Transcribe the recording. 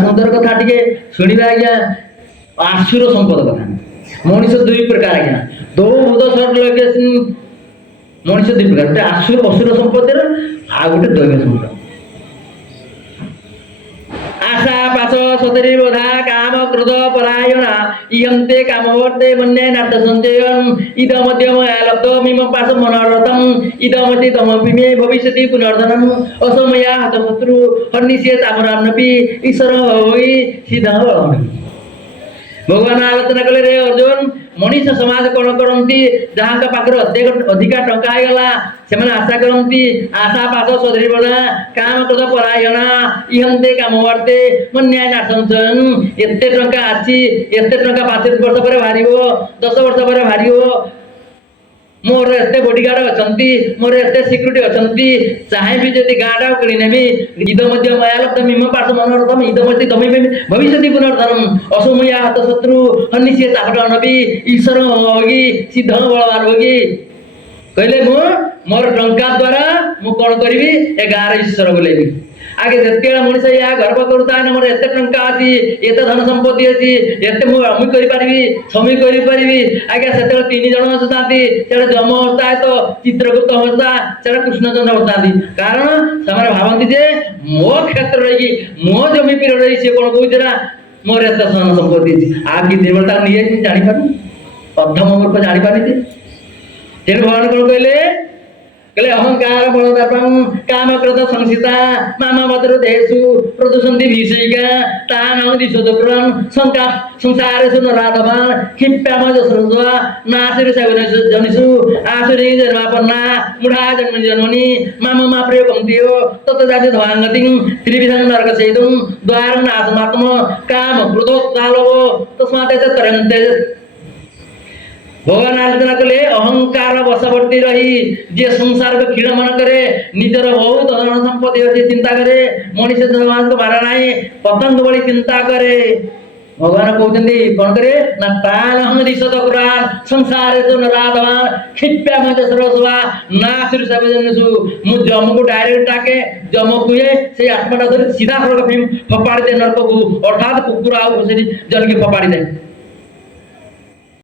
सुंदर कथा टिके शुणा आज्ञा आसुर संपद कथा मनीष दुई प्रकार आज्ञा दो भूत स्वर्ग लगे मनीष दुई प्रकार गोटे आसुर असुर संपत्तिर आ गोटे दैव संपद आशा पाश सतरी बोधा काम क्रोध परायणा इयन्ते कामवर्ते मन्ये नाथ संजयन इदमद्यम लब्ध मिम पाश मनोरथम इदमति तमपि मे भविष्यति पुनर्धनम असमया हत शत्रु हर्निशे तामरामपि ईश्वर होई सीधा भगवान आलोचना कले रे अर्जुन मनीष समाज कौन करती जहाँ पाखे अधिका टंका होगा से आशा करती आशा पाश सदरी बोला काम क्रोध परायणा इहंते काम वर्ते मन्याय नाशंसन एते टंका आछि एते टंका 5 वर्ष पर बाहर 10 वर्ष पर बाहर मोर एते बॉडीगार्ड अछंती मोर एते सिक्यूरिटी अछंती चाहे भी जदी गाडा किणी नेबी इद मध्य मायालब्ध मिम पार्थ मनोरथम इद मध्य तमे भविष्यति पुनर्धनम असमया हत शत्रु हनिशे तापड़ नबी ईश्वर होगी सिद्ध बलवान होगी कहले मोर टंका द्वारा मु कोन करबी ए गार ईश्वर बोलेबी आगे जते मनीष या गर्व करता है मोर एते टंका अछि एते धन संपत्ति अछि एते मु अमि करि पारिबी समी करि पारिबी आगे सेते 3 जण असतांती सेते जम होता है तो चित्रगुप्त होता सेते कृष्णचंद्र होतांती कारण समरे भावंती जे मो क्षेत्र रही मो जमी पिर रही से कोन कहूजरा मोर एते धन संपत्ति अछि आ कि देवता निये जानि पानी अधम मूर्ख जानि पानी जे भगवान कोन कहले कहले अहंकार बलदर्पं काम क्रोध संसिता मामा मधुर देशु प्रदूषन्ति विषयिका तानां दिशोदपुरं संका संसारेषु नराधवान् क्षिप्यामजस्रस्वा नासिर जनिषु आसुरी जन्मापन्ना मूढा जन्मनि मामा प्रयोगन्तियो तत् जाति धवाङ्गतिं त्रिविधं नरकसेतुं द्वारं नाशमात्म काम क्रोधोत्तालवो तस्मात् तरन्ते भगवान आलोचना कले अहंकार वशवर्ती रही जे संसार को क्षीण मन करे निजर बहुत धन संपत्ति अच्छी चिंता करे मनीष समाज को मारा ना पतंग बड़ी चिंता करे भगवान कहते कौन करे ना तान दिशोदपुरान संसार नराधवान क्षिप्या मजस्रस्वा नासिर सबजनसु मु जम को डायरेक्ट टाके जम को से आत्माटा धरि सीधा सड़क फिल्म फपाड़ी दे नरक को अर्थात कुकुर आउ से जन की फपाड़ी दे